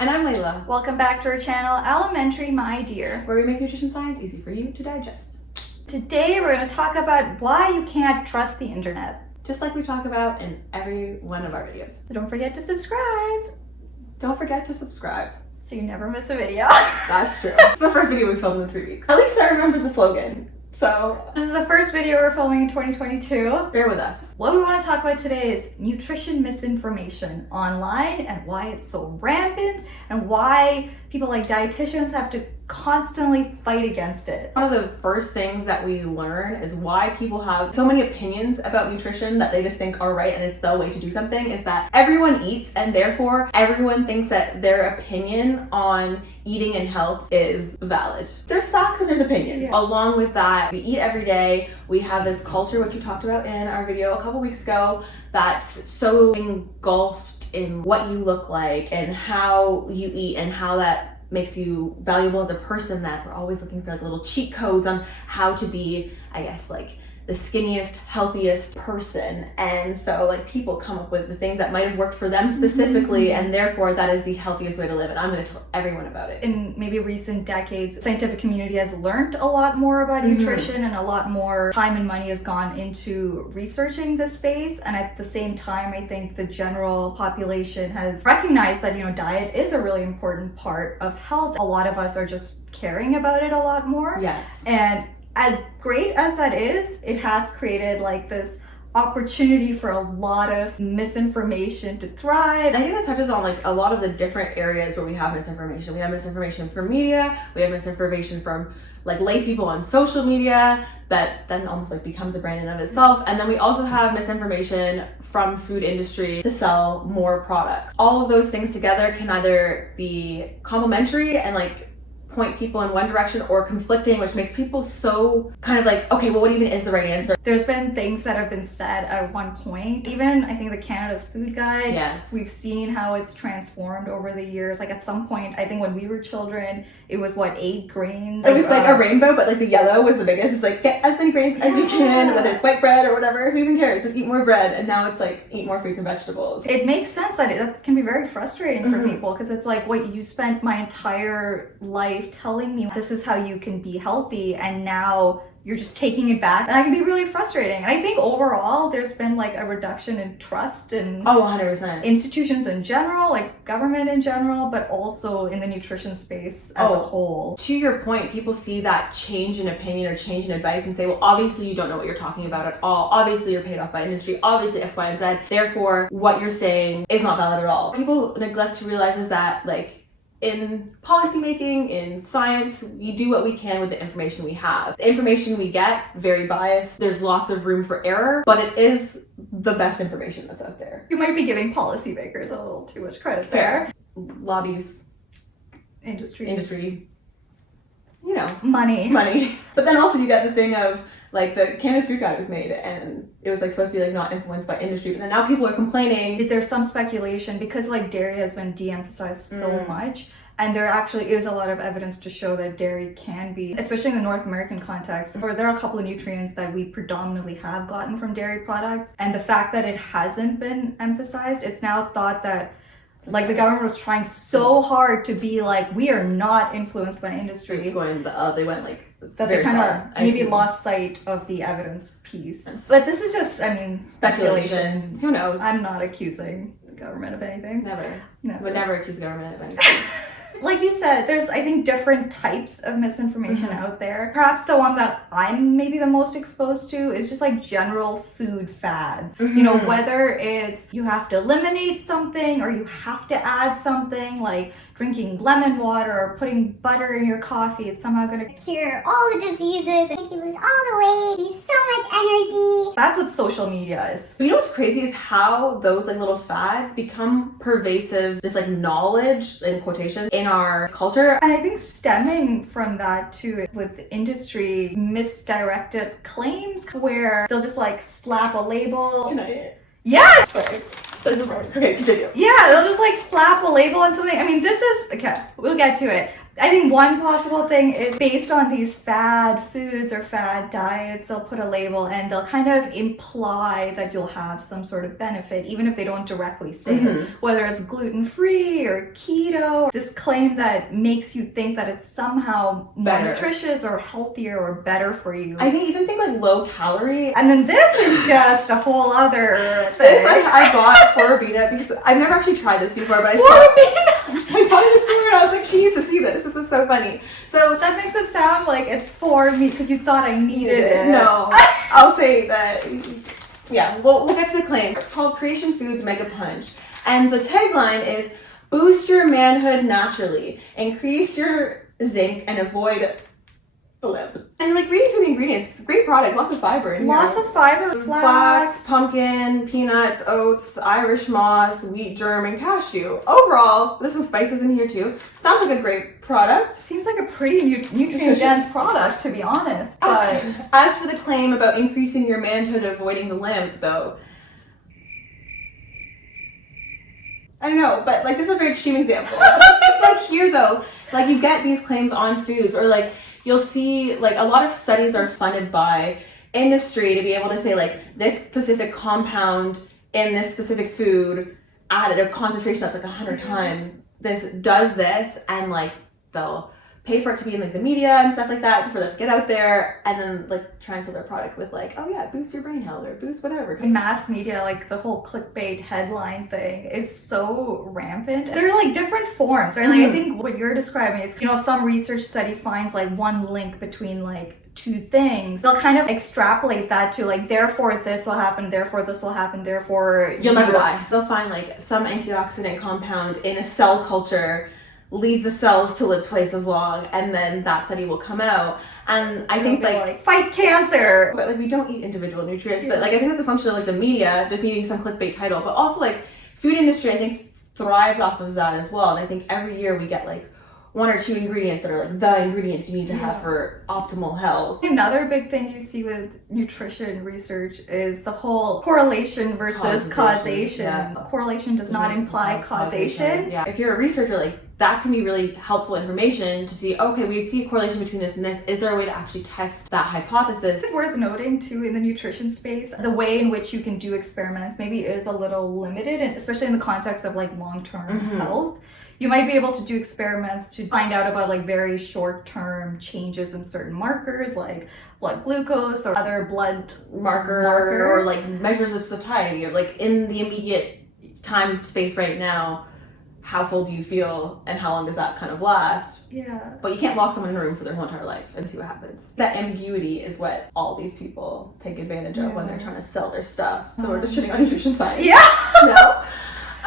And I'm Layla. Welcome back to our channel, Elementary My Dear, where we make nutrition science easy for you to digest. Today we're going to talk about why you can't trust the internet. Just like we talk about in every one of our videos. So don't forget to subscribe. Don't forget to subscribe. So you never miss a video. That's true. It's the first video we filmed in 3 weeks. At least I remember the slogan. So this is the first video we're filming in 2022. Bear with us. What we want to talk about today is nutrition misinformation online and why it's so rampant and why people like dietitians have to constantly fight against it. One of the first things that we learn is why people have so many opinions about nutrition that they just think are right and it's the way to do something is that everyone eats and therefore everyone thinks that their opinion on eating and health is valid. There's facts and there's opinions. Yeah. Along with that, we eat every day. We have this culture, which we talked about in our video a couple weeks ago, that's so engulfed in what you look like and how you eat and how that makes you valuable as a person, that we're always looking for like little cheat codes on how to be, I guess, like the skinniest, healthiest person. And so like people come up with the thing that might have worked for them specifically, and therefore that is the healthiest way to live. And I'm going to tell everyone about it. In maybe recent decades, the scientific community has learned a lot more about nutrition, and a lot more time and money has gone into researching this space. And at the same time, I think the general population has recognized that, diet is a really important part of health. A lot of us are just caring about it a lot more. Yes. And as great as that is, it has created like this opportunity for a lot of misinformation to thrive. I think that touches on like a lot of the different areas where we have misinformation. We have misinformation from media, we have misinformation from like lay people on social media that then almost like becomes a brand in of itself. And then we also have misinformation from food industry to sell more products. All of those things together can either be complementary and like point people in one direction or conflicting, which makes people so kind of like, okay, well, what even is the right answer? There's been things that have been said at one point. Even I think the Canada's Food Guide, yes, we've seen how it's transformed over the years. Like at some point, I think when we were children, it was 8 grains? It was like a rainbow, but like the yellow was the biggest. It's like, get as many grains as you can, whether it's white bread or whatever, who even cares? Just eat more bread. And now it's like, eat more fruits and vegetables. It makes sense that that can be very frustrating for people, because it's like, what, you spent my entire life telling me this is how you can be healthy, and now you're just taking it back. And that can be really frustrating. And I think overall there's been like a reduction in trust in 100% institutions in general, like government in general, but also in the nutrition space as a whole. To your point, people see that change in opinion or change in advice and say, well, obviously you don't know what you're talking about at all. Obviously you're paid off by industry. Obviously X, Y, and Z. Therefore, what you're saying is not valid at all. People neglect to realize is that like in policymaking, in science, we do what we can with the information we have. The information we get, very biased. There's lots of room for error, but it is the best information that's out there. You might be giving policymakers a little too much credit there. Lobbies, industry, money. But then also you get the thing of like the Canada's Food Guide was made and it was like supposed to be like not influenced by industry, but then now people are complaining. There's some speculation because like dairy has been de-emphasized so much, and there actually is a lot of evidence to show that dairy can be, especially in the North American context, or there are a couple of nutrients that we predominantly have gotten from dairy products, and the fact that it hasn't been emphasized, it's now thought that like the government was trying so hard to be like, we are not influenced by industry. It's going, they went like that they kind of maybe lost sight of the evidence piece. But this is just, speculation. Who knows? I'm not accusing the government of anything. Never. Would never accuse the government of anything. Like you said, there's, I think, different types of misinformation out there. Perhaps the one that I'm maybe the most exposed to is just like general food fads. Whether it's you have to eliminate something or you have to add something, like drinking lemon water or putting butter in your coffee, it's somehow going to cure all the diseases, make you lose all the weight, give you so much energy. That's what social media is. But you know what's crazy is how those like little fads become pervasive, just like knowledge in quotation in our culture. And I think stemming from that too, with industry misdirected claims where they'll just like slap a label. Can I? Yes! Sorry. Okay, continue. Yeah, they'll just like slap a label on something. This is, okay, we'll get to it. I think one possible thing is based on these fad foods or fad diets, they'll put a label and they'll kind of imply that you'll have some sort of benefit, even if they don't directly say it. Whether it's gluten-free or keto, this claim that makes you think that it's somehow more nutritious or healthier or better for you. I even think like low calorie. And then this is just a whole other thing. This I got for Abina because I've never actually tried this before, but I saw it in the store and I was like, she needs to see this. This is so funny. So that makes it sound like it's for me because you thought I needed it. No, I'll say that. Yeah, we'll get to the claim. It's called Creation Foods Mega Punch, and the tagline is "Boost your manhood naturally, increase your zinc, and avoid the limp." And like reading through the ingredients, it's a great product. Lots of fiber in here. Lots of fiber. Flax, pumpkin, peanuts, oats, Irish moss, wheat germ, and cashew. Overall, there's some spices in here too. Sounds like a great product. Seems like a pretty nutrient-dense product, to be honest. But as for the claim about increasing your manhood, avoiding the limp, though, I don't know, but like this is a very extreme example. Like here, though, like you get these claims on foods, or like you'll see like a lot of studies are funded by industry to be able to say like this specific compound in this specific food added a concentration that's like 100 times this does this, and like they'll pay for it to be in like the media and stuff like that for them to get out there and then like try and sell their product with like, oh yeah, boost your brain health or boost whatever. In mass media, like the whole clickbait headline thing is so rampant. There are like different forms, right? Like I think what you're describing is, you know, if some research study finds like one link between like two things, they'll kind of extrapolate that to like, therefore this will happen, therefore this will happen, therefore you'll never die. They'll find like some antioxidant compound in a cell culture leads the cells to live twice as long, and then that study will come out. And I think like fight cancer, but like we don't eat individual nutrients, but like I think that's a function of like the media just needing some clickbait title, but also like food industry I think thrives off of that as well. And I think every year we get like one or two ingredients that are like the ingredients you need to have for optimal health. Another big thing you see with nutrition research is the whole correlation versus causation. Yeah. Correlation does not imply causation. Yeah. If you're a researcher, like that can be really helpful information to see, okay, we see a correlation between this and this. Is there a way to actually test that hypothesis? It's worth noting too, in the nutrition space, the way in which you can do experiments maybe is a little limited, and especially in the context of like long-term health. You might be able to do experiments to find out about like very short-term changes in certain markers like blood glucose or other blood marker or like measures of satiety, or like in the immediate time space right now, how full do you feel and how long does that kind of last? Yeah. But you can't lock someone in a room for their whole entire life and see what happens. That ambiguity is what all these people take advantage of when they're trying to sell their stuff. So we're just shitting on nutrition science. Yeah. No.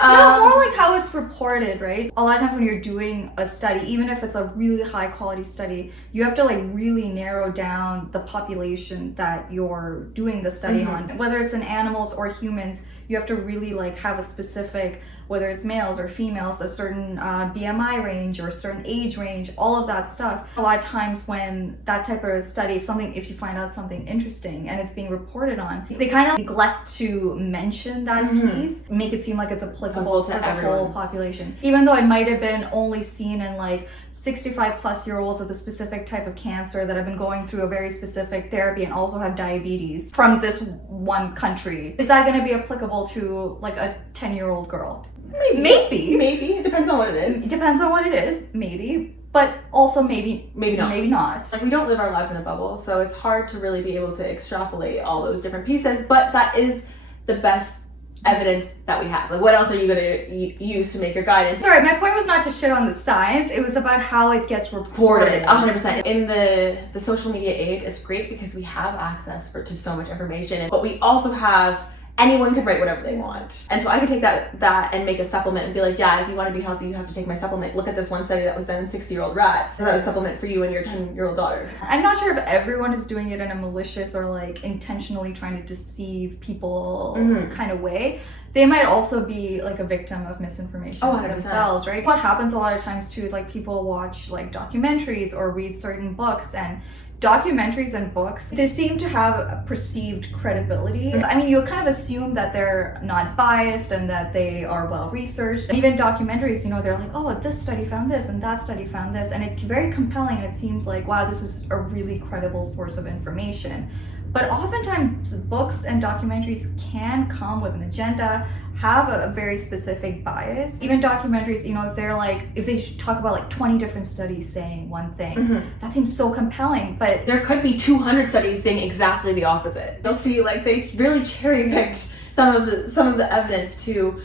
No, more like how it's reported, right? A lot of times when you're doing a study, even if it's a really high quality study, you have to like really narrow down the population that you're doing the study on. Whether it's in animals or humans, you have to really like have a specific, whether it's males or females, a certain BMI range or a certain age range, all of that stuff. A lot of times when that type of study, if you find out something interesting and it's being reported on, they kind of neglect to mention that piece, make it seem like it's applicable to the whole population. Even though it might have been only seen in like 65 plus year olds with a specific type of cancer that have been going through a very specific therapy and also have diabetes from this one country. Is that going to be applicable to like a 10-year-old girl? Maybe. It depends on what it is. It depends on what it is, maybe. But also maybe not. Like we don't live our lives in a bubble, so it's hard to really be able to extrapolate all those different pieces, but that is the best evidence that we have. Like what else are you going to use to make your guidance? Sorry, my point was not to shit on the science, it was about how it gets reported. 100%. In the social media age, it's great because we have access to so much information, but we also have anyone can write whatever they want. And so I could take that and make a supplement and be like, yeah, if you want to be healthy, you have to take my supplement. Look at this one study that was done in 60-year-old rats. So that was a supplement for you and your 10-year-old daughter. I'm not sure if everyone is doing it in a malicious or like intentionally trying to deceive people kind of way. They might also be like a victim of misinformation themselves, right? What happens a lot of times too is like people watch like documentaries or read certain books and Documentaries and books, they seem to have a perceived credibility. I mean, you kind of assume that they're not biased and that they are well researched. And even documentaries, you know, they're like, oh, this study found this and that study found this, and it's very compelling, and it seems like, wow, this is a really credible source of information. But oftentimes books and documentaries can come with an agenda, have a very specific bias. Even documentaries, you know, if they talk about like 20 different studies saying one thing, that seems so compelling, but there could be 200 studies saying exactly the opposite. You'll see, like, they really cherry picked some of the evidence to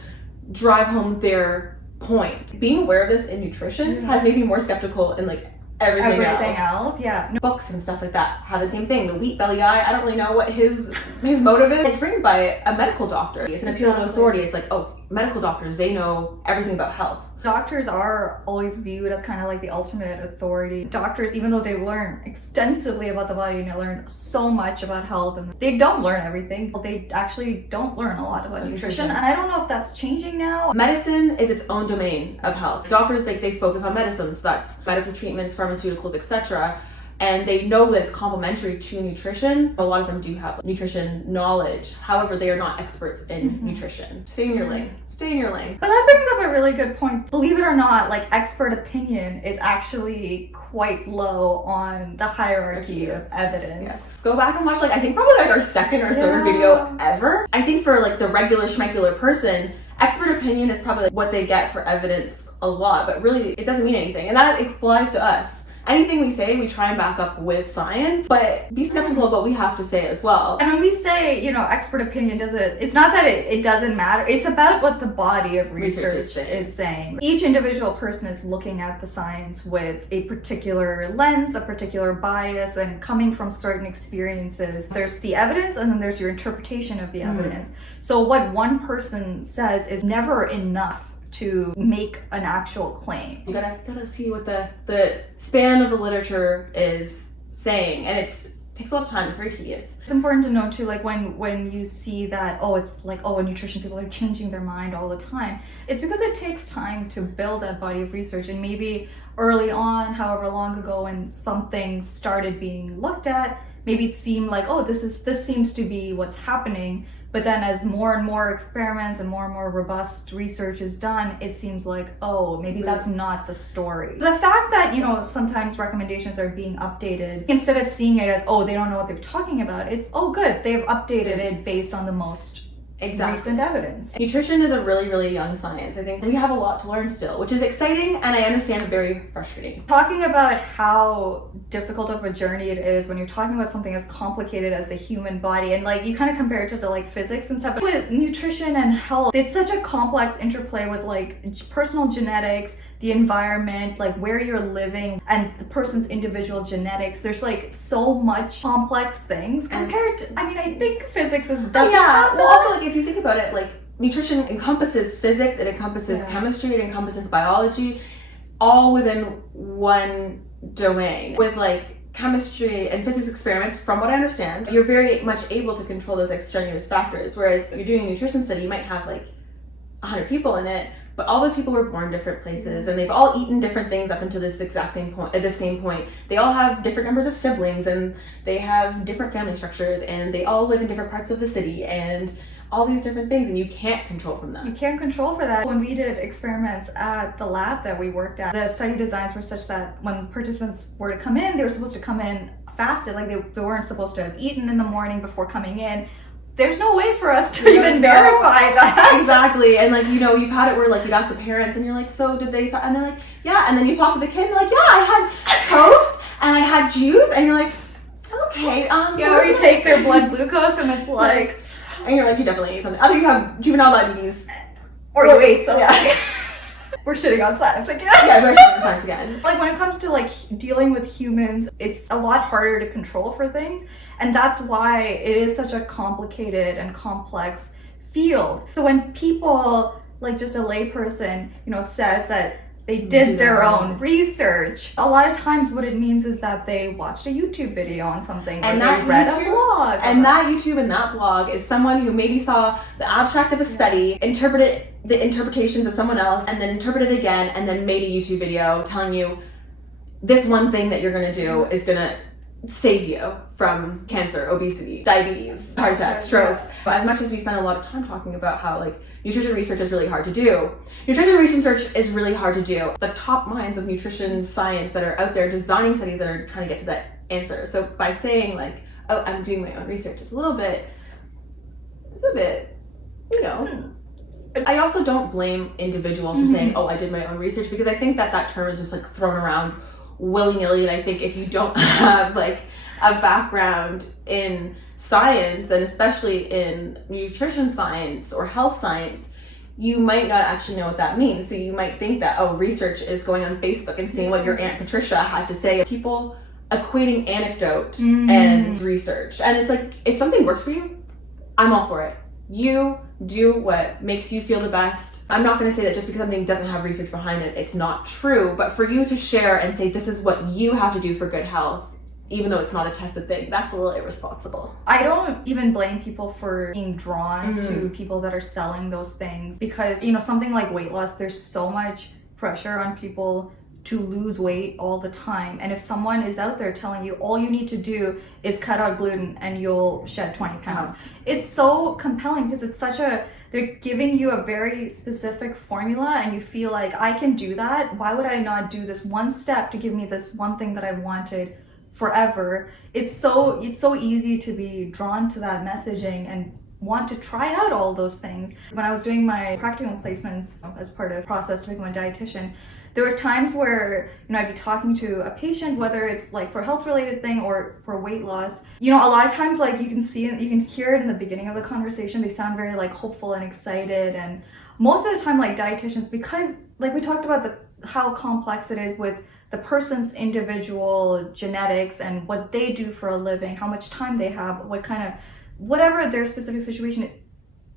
drive home their point. Being aware of this in nutrition has made me more skeptical in like everything else. Yeah. Books and stuff like that have the same thing. The wheat belly guy, I don't really know what his motive is. It's written by a medical doctor. It's an appeal to authority. It's like, oh, medical doctors, they know everything about health. Doctors are always viewed as kind of like the ultimate authority. Doctors, even though they learn extensively about the body and they learn so much about health, and they don't learn everything, but they actually don't learn a lot about nutrition. And I don't know if that's changing now. Medicine is its own domain of health. Doctors, they focus on medicine, so that's medical treatments, pharmaceuticals, etc. And they know that it's complementary to nutrition. A lot of them do have nutrition knowledge. However, they are not experts in nutrition. Stay in your lane. Stay in your lane. But that brings up a really good point. Believe it or not, like, expert opinion is actually quite low on the hierarchy of evidence. Yes. Go back and watch, like, I think probably like our second or third video ever. I think for like the regular schmegular person, expert opinion is probably like what they get for evidence a lot, but really it doesn't mean anything. And that applies to us. Anything we say, we try and back up with science, but be skeptical of what we have to say as well. And when we say, you know, expert opinion it's not that it doesn't matter. It's about what the body of research is saying. Each individual person is looking at the science with a particular lens, a particular bias, and coming from certain experiences. There's the evidence, and then there's your interpretation of the evidence. So what one person says is never enough to make an actual claim. You gotta see what the span of the literature is saying, and it takes a lot of time. It's very tedious. It's important to know too, like when you see that, it's like, nutrition people are changing their mind all the time. It's because it takes time to build that body of research, and maybe early on, however long ago, when something started being looked at, maybe it seemed like, this seems to be what's happening. But then as more and more experiments and more robust research is done, it seems like, maybe that's not the story. The fact that, you know, sometimes recommendations are being updated, instead of seeing it as, they don't know what they're talking about, it's, good, they've updated it based on the most recent evidence. Nutrition is a really, really young science. I think we have a lot to learn still, which is exciting, and I understand very frustrating. Talking about how difficult of a journey it is when you're talking about something as complicated as the human body, and like you kind of compare it to like physics and stuff. But with nutrition and health, it's such a complex interplay with like personal genetics, the environment, like where you're living, and the person's individual genetics. There's like so much complex things compared to, I think physics doesn't have that. Also, like, if you think about it, like, nutrition encompasses physics, it encompasses chemistry, it encompasses biology, all within one domain. With like chemistry and physics experiments, from what I understand, you're very much able to control those extraneous factors. Whereas you're doing a nutrition study, you might have like 100 people in it, but all those people were born different places, and they've all eaten different things up until this exact same point. At the same point, they all have different numbers of siblings, and they have different family structures, and they all live in different parts of the city, and all these different things, and you can't control from them. You can't control for that. When we did experiments at the lab that we worked at, the study designs were such that when participants were to come in, they were supposed to come in fasted, like they weren't supposed to have eaten in the morning before coming in. There's no way for us to even verify that. Exactly. And like, you know, you've had it where like you'd ask the parents and you're like, so did they, and they're like, yeah. And then you talk to the kid and they're like, yeah, I had toast and I had juice. And you're like, okay. Or you take their blood glucose and it's like, and you're like, you definitely ate something. Either you have juvenile diabetes. Or you ate something. Yeah. We're shitting on science again. Yeah, we're shitting on science again. Like when it comes to like dealing with humans, it's a lot harder to control for things. And that's why it is such a complicated and complex field. So when people, like just a layperson, you know, says that they did their own research, a lot of times what it means is that they watched a YouTube video on something, and they read a blog. And that YouTube and that blog is someone who maybe saw the abstract of a study, interpreted the interpretations of someone else, and then interpreted it again, and then made a YouTube video telling you this one thing that you're gonna do is gonna save you from cancer, obesity, diabetes, heart attacks, strokes. But as much as we spend a lot of time talking about how like nutrition research is really hard to do, nutrition research is really hard to do. The top minds of nutrition science that are out there designing studies that are trying to get to that answer. So by saying like, oh, I'm doing my own research, it's a bit, you know. I also don't blame individuals for saying, oh, I did my own research, because I think that term is just like thrown around willy-nilly, and I think if you don't have like a background in science, and especially in nutrition science or health science, you might not actually know what that means. So you might think that, oh, research is going on Facebook and seeing what your Aunt Patricia had to say. People equating anecdote and research. And it's like, if something works for you, I'm all for it. You do what makes you feel the best. I'm not going to say that just because something doesn't have research behind it, it's not true. But for you to share and say, this is what you have to do for good health, even though it's not a tested thing, that's a little irresponsible. I don't even blame people for being drawn to people that are selling those things, because, you know, something like weight loss, there's so much pressure on people to lose weight all the time. And if someone is out there telling you all you need to do is cut out gluten and you'll shed 20 pounds, it's so compelling, because it's they're giving you a very specific formula, and you feel like, I can do that. Why would I not do this one step to give me this one thing that I wanted forever? It's so easy to be drawn to that messaging and want to try out all those things. When I was doing my practicum placements as part of the process to become a dietitian, there were times where, you know, I'd be talking to a patient, whether it's like for a health related thing or for weight loss. You know, a lot of times, like, you can hear it in the beginning of the conversation, they sound very like hopeful and excited. And most of the time, like, dietitians, because like we talked about how complex it is with the person's individual genetics and what they do for a living, how much time they have, whatever their specific situation,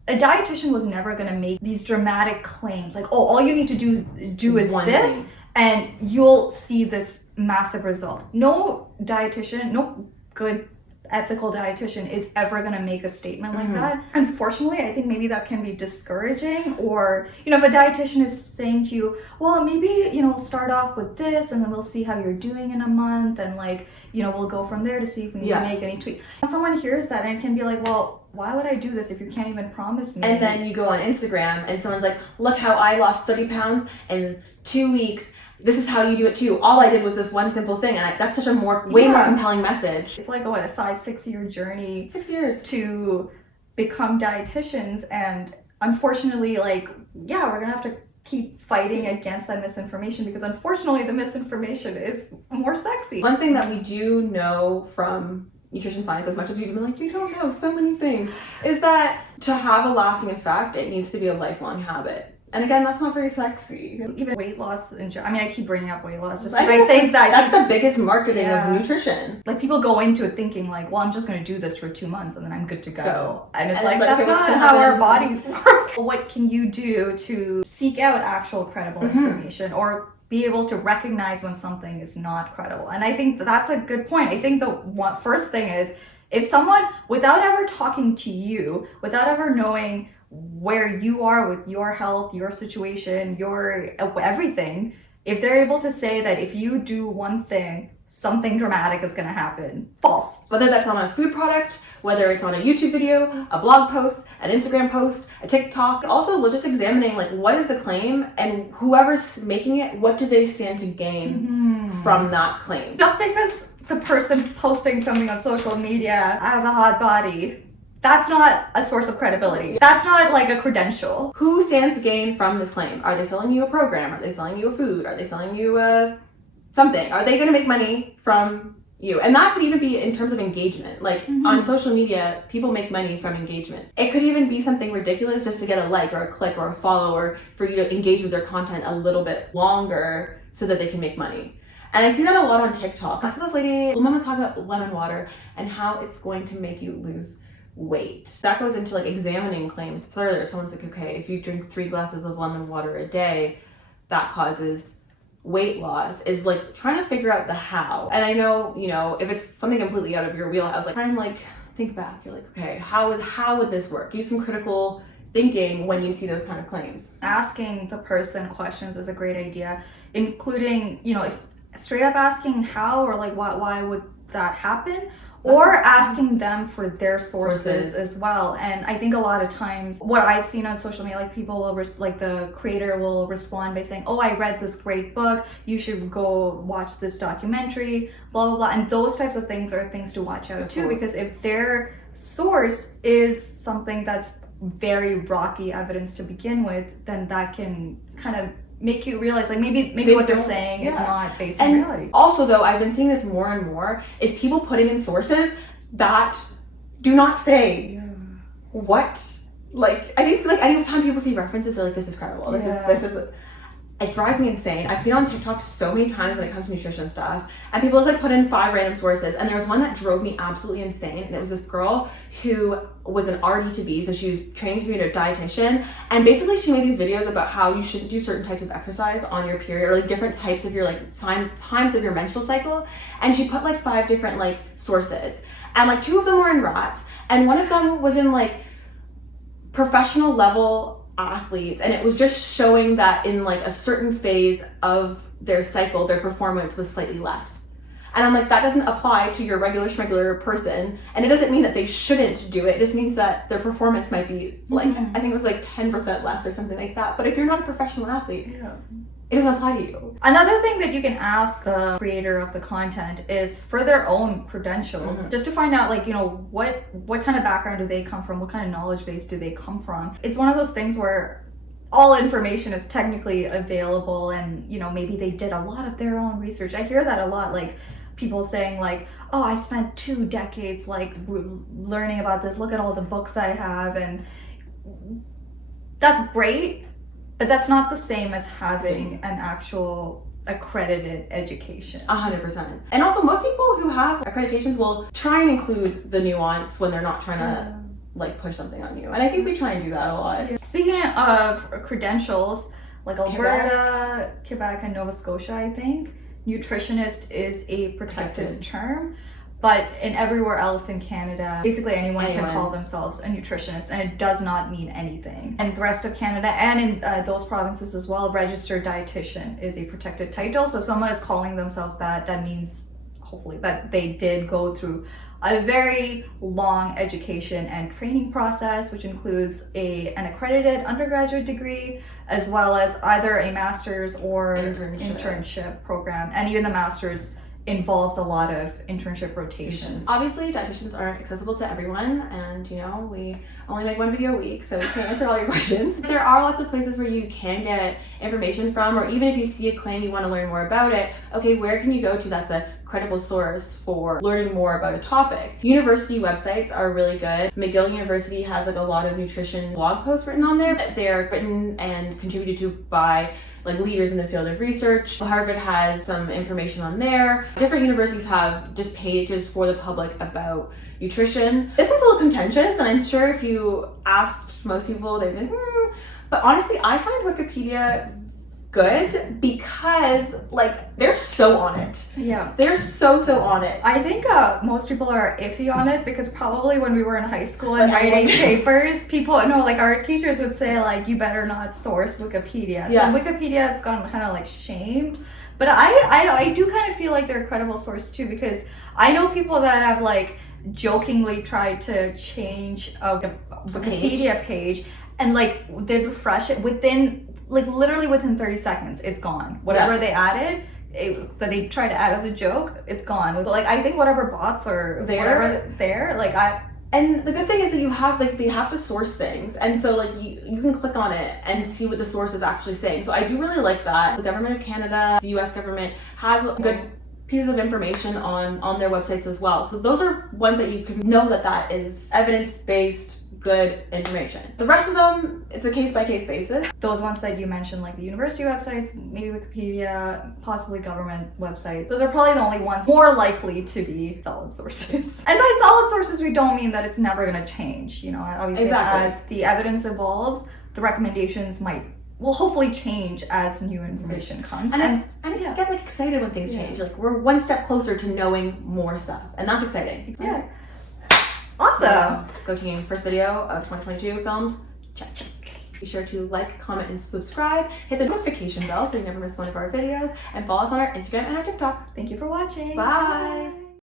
a dietitian was never going to make these dramatic claims like, oh, all you need to do is this and you'll see this massive result. No dietitian, no good ethical dietitian is ever going to make a statement like that. Unfortunately, I think maybe that can be discouraging. Or, you know, if a dietitian is saying to you, well, maybe, you know, we'll start off with this and then we'll see how you're doing in a month, and like, you know, we'll go from there to see if we need to make any tweaks. Someone hears that and can be like, well, why would I do this if you can't even promise me? And then you go on Instagram and someone's like, look how I lost 30 pounds in 2 weeks. This is how you do it too. All I did was this one simple thing. And that's such a way more compelling message. It's like, a 5-6 year journey. 6 years. To become dietitians. And unfortunately, like, we're going to have to keep fighting against that misinformation, because unfortunately the misinformation is more sexy. One thing that we do know from nutrition science, as much as we've been like, we don't know so many things, is that to have a lasting effect, it needs to be a lifelong habit. And again, that's not very sexy. Even weight loss, I keep bringing up weight loss just because I think that's the biggest marketing of nutrition. Like, people go into it thinking like, well, I'm just going to do this for 2 months and then I'm good to go. And it's like, that's not how our bodies work. What can you do to seek out actual credible information, or be able to recognize when something is not credible? And I think that's a good point. I think the first thing is, if someone, without ever talking to you, without ever knowing where you are with your health, your situation, your everything, if they're able to say that if you do one thing, something dramatic is going to happen, false. Whether that's on a food product, whether it's on a YouTube video, a blog post, an Instagram post, a TikTok. Also, just examining, like, what is the claim, and whoever's making it, what do they stand to gain from that claim? Just because the person posting something on social media has a hot body, that's not a source of credibility. That's not like a credential. Who stands to gain from this claim? Are they selling you a program? Are they selling you a food? Are they selling you something? Are they going to make money from you? And that could even be in terms of engagement. Like, on social media, people make money from engagements. It could even be something ridiculous just to get a like or a click or a follow, or for you to engage with their content a little bit longer so that they can make money. And I see that a lot on TikTok. I saw this lady, woman was talking about lemon water and how it's going to make you lose weight. That goes into like examining claims further. Someone's like, okay, if you drink 3 glasses of lemon water a day, that causes weight loss. Is like trying to figure out the how. And I know, you know, if it's something completely out of your wheelhouse, like, try and like think back. You're like, okay, how would this work? Use some critical thinking when you see those kind of claims. Asking the person questions is a great idea, including, you know, if straight up asking how, or like why would that happen, or asking them for their sources as well. And I think a lot of times what I've seen on social media, like people will like the creator will respond by saying, oh, I read this great book, you should go watch this documentary, blah blah blah. And those types of things are things to watch out too, because if their source is something that's very rocky evidence to begin with, then that can kind of make you realize like maybe what they're saying is not based on reality. Also though, I've been seeing this more and more, is people putting in sources that do not say what. Like, I think like any time people see references, they're like, this is credible. This is it drives me insane. I've seen it on TikTok so many times when it comes to nutrition stuff, and people just like put in 5 random sources, and there was one that drove me absolutely insane, and it was this girl who was an RD to be, so she was training to be a dietitian, and basically she made these videos about how you shouldn't do certain types of exercise on your period, or like different types of your like times of your menstrual cycle, and she put like 5 different like sources, and like 2 of them were in rats, and one of them was in like professional level athletes, and it was just showing that in like a certain phase of their cycle their performance was slightly less. And I'm like, that doesn't apply to your regular person, and it doesn't mean that they shouldn't do it. It just means that their performance might be like I think it was like 10% less or something like that. But if you're not a professional athlete, it doesn't apply to you. Another thing that you can ask the creator of the content is for their own credentials, just to find out like, you know, what kind of background do they come from, what kind of knowledge base do they come from. It's one of those things where all information is technically available, and you know, maybe they did a lot of their own research. I hear that a lot, like people saying like, oh, I spent 2 decades like learning about this, look at all the books I have, and that's great. But that's not the same as having an actual accredited education. 100%. And also most people who have accreditations will try and include the nuance when they're not trying to like push something on you. And I think we try and do that a lot. Speaking of credentials, like Alberta, Quebec, and Nova Scotia, I think, nutritionist is a protected term. But in everywhere else in Canada, basically anyone can call themselves a nutritionist, and it does not mean anything. And the rest of Canada, and in those provinces as well, registered dietitian is a protected title. So if someone is calling themselves that, that means hopefully that they did go through a very long education and training process, which includes an accredited undergraduate degree, as well as either a master's or internship program. And even the master's involves a lot of internship rotations. Obviously, dietitians aren't accessible to everyone, and you know, we only make 1 video a week, so we can't answer all your questions. There are lots of places where you can get information from, or even if you see a claim you want to learn more about it, okay, where can you go to that's a credible source for learning more about a topic? University websites are really good. McGill University has like a lot of nutrition blog posts written on there. They're written and contributed to by like leaders in the field of research. Harvard has some information on there. Different universities have just pages for the public about nutrition. This one's a little contentious, and I'm sure if you asked most people, they'd be but honestly, I find Wikipedia good because like they're so on it. Yeah, they're so on it. I think most people are iffy on it because probably when we were in high school and writing papers, like our teachers would say like, you better not source Wikipedia. So Wikipedia has gotten kind of like shamed, but I do kind of feel like they're a credible source too, because I know people that have like jokingly tried to change a Wikipedia page, and like they'd refresh it literally within 30 seconds, it's gone. Whatever they added, that they tried to add as a joke, it's gone. With like, I think whatever bots are there, and the good thing is that you have they have to source things, and so like you can click on it and see what the source is actually saying. So I do really like that. The government of Canada, the US government has good pieces of information on their websites as well. So those are ones that you can know that is evidence-based, good information. The rest of them, it's a case-by-case basis. Those ones that you mentioned, like the university websites, maybe Wikipedia, possibly government websites, those are probably the only ones more likely to be solid sources. And by solid sources, we don't mean that it's never going to change. You know, obviously as the evidence evolves, the recommendations will hopefully change as new information comes. And I get like excited when things change. Like we're one step closer to knowing more stuff, and that's exciting. Yeah. Awesome. Go team. First video of 2022 filmed. Check. Be sure to like, comment, and subscribe. Hit the notification bell so you never miss one of our videos, and follow us on our Instagram and our TikTok. Thank you for watching. Bye.